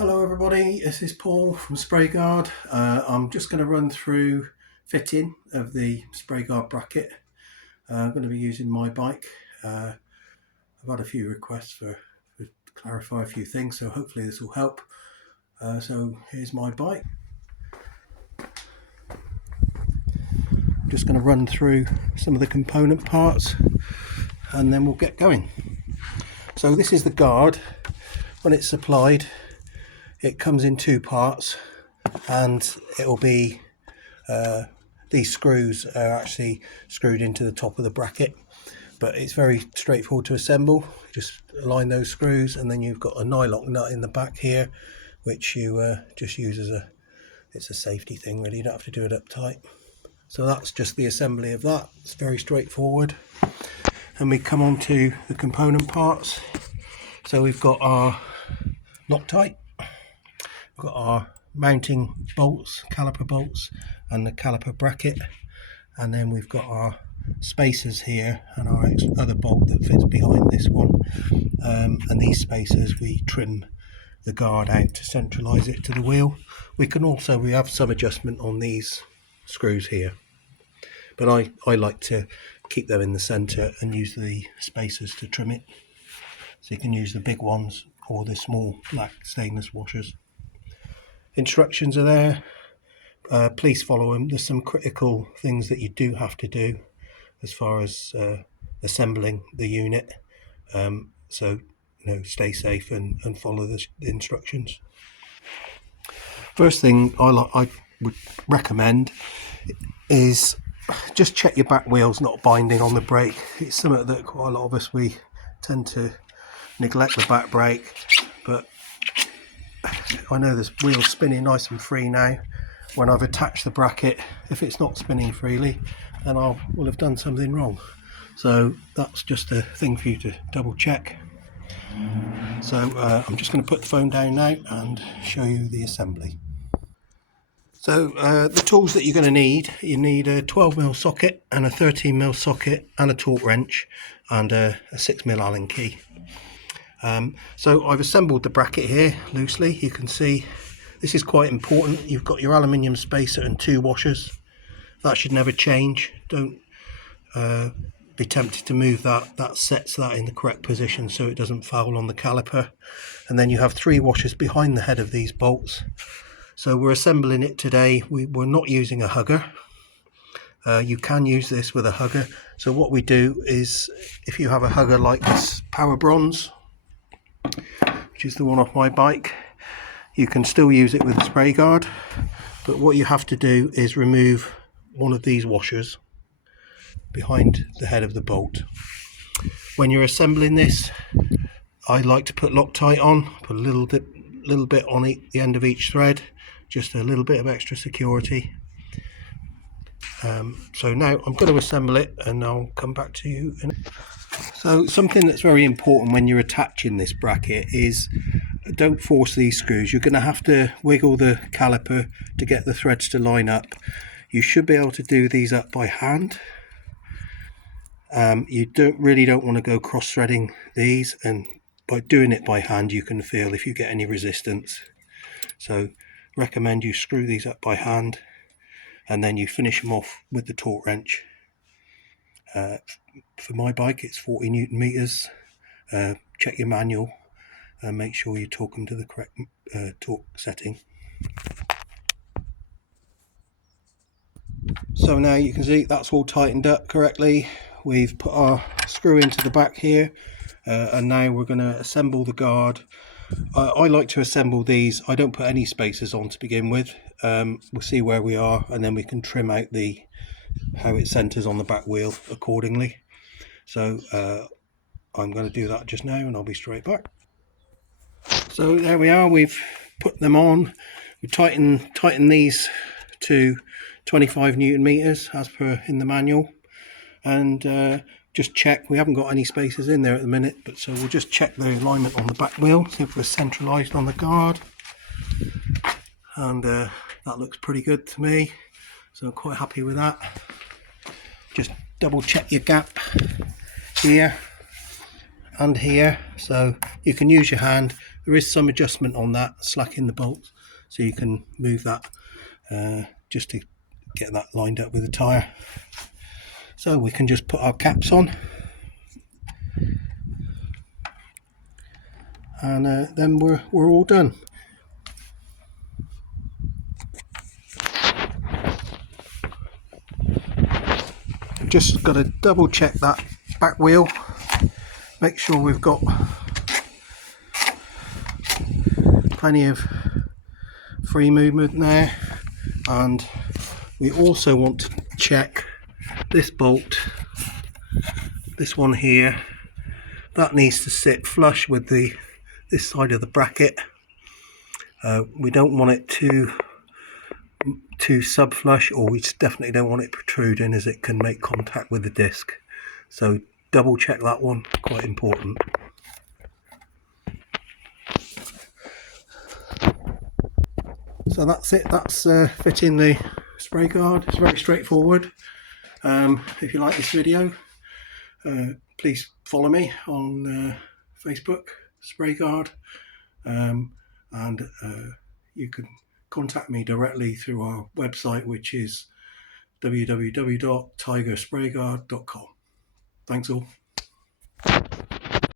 Hello everybody, this is Paul from Sprayguard. I'm just going to run through fitting of the Sprayguard bracket. I'm going to be using my bike. I've had a few requests to clarify a few things, so hopefully this will help. So here's my bike. I'm just going to run through some of the component parts and then we'll get going. So this is the guard. When it's supplied, it comes in two parts, and it'll be these screws are actually screwed into the top of the bracket, but it's very straightforward to assemble. Just align those screws, and then you've got a nylock nut in the back here, which you just use as it's a safety thing really. You don't have to do it up tight. So that's just the assembly of that. It's very straightforward. And we come on to the component parts. So we've got our Loctite, we've got our mounting bolts, caliper bolts, and the caliper bracket, and then we've got our spacers here and our other bolt that fits behind this one, and these spacers we trim the guard out to centralize it to the wheel. We have some adjustment on these screws here, but I like to keep them in the center and use the spacers to trim it. So you can use the big ones or the small black stainless washers. Instructions are there. Please follow them. There's some critical things that you do have to do as far as assembling the unit. So stay safe and follow the instructions. First thing I would recommend is just check your back wheel's not binding on the brake. It's something that quite a lot of us, we tend to neglect the back brake, but I know this wheel's spinning nice and free now. When I've attached the bracket, if it's not spinning freely, then I will have done something wrong. So that's just a thing for you to double check. So I'm just going to put the phone down now and show you the assembly. So the tools that you're going to need, you need a 12mm socket and a 13mm socket and a torque wrench and a 6mm Allen key. So I've assembled the bracket here loosely. You can see this is quite important. You've got your aluminium spacer and two washers. That should never change. Don't be tempted to move that. That sets that in the correct position so it doesn't foul on the caliper. And then you have three washers behind the head of these bolts. So we're assembling it today. We're not using a hugger. You can use this with a hugger. So what we do is, if you have a hugger like this Power Bronze, which is the one off my bike, you can still use it with a Sprayguard, but what you have to do is remove one of these washers behind the head of the bolt. When you're assembling this, I like to put Loctite on, put a little bit on the end of each thread, just a little bit of extra security. So now I'm going to assemble it and I'll come back to you. So something that's very important when you're attaching this bracket is don't force these screws. You're going to have to wiggle the caliper to get the threads to line up. You should be able to do these up by hand. You don't want to go cross-threading these, and by doing it by hand you can feel if you get any resistance. So recommend you screw these up by hand and then you finish them off with the torque wrench. For my bike it's 40 Newton meters. Check your manual and make sure you torque them to the correct torque setting. So now you can see that's all tightened up correctly. We've put our screw into the back here, and now we're going to assemble the guard. I like to assemble these. I don't put any spacers on to begin with. We'll see where we are and then we can trim out how it centers on the back wheel accordingly. So I'm going to do that just now and I'll be straight back. So there we are, we've put them on. We tighten these to 25 Newton meters as per in the manual, and just check. We haven't got any spacers in there at the minute, but so we'll just check the alignment on the back wheel, see if we're centralized on the guard, and that looks pretty good to me, so I'm quite happy with that. Just double check your gap here and here, so you can use your hand. There is some adjustment on that, slacking the bolts, so you can move that just to get that lined up with the tyre. So we can just put our caps on, and then we're all done. Just got to double check that back wheel, make sure we've got plenty of free movement there, and we also want to check this bolt, this one here, that needs to sit flush with this side of the bracket. We don't want it too sub-flush, or we definitely don't want it protruding, as it can make contact with the disc. So double check that one, quite important. So that's it, that's fitting the spray guard. It's very straightforward. If you like this video, please follow me on Facebook, Spray Guard, and you can contact me directly through our website, which is www.tigersprayguard.com. Thanks all.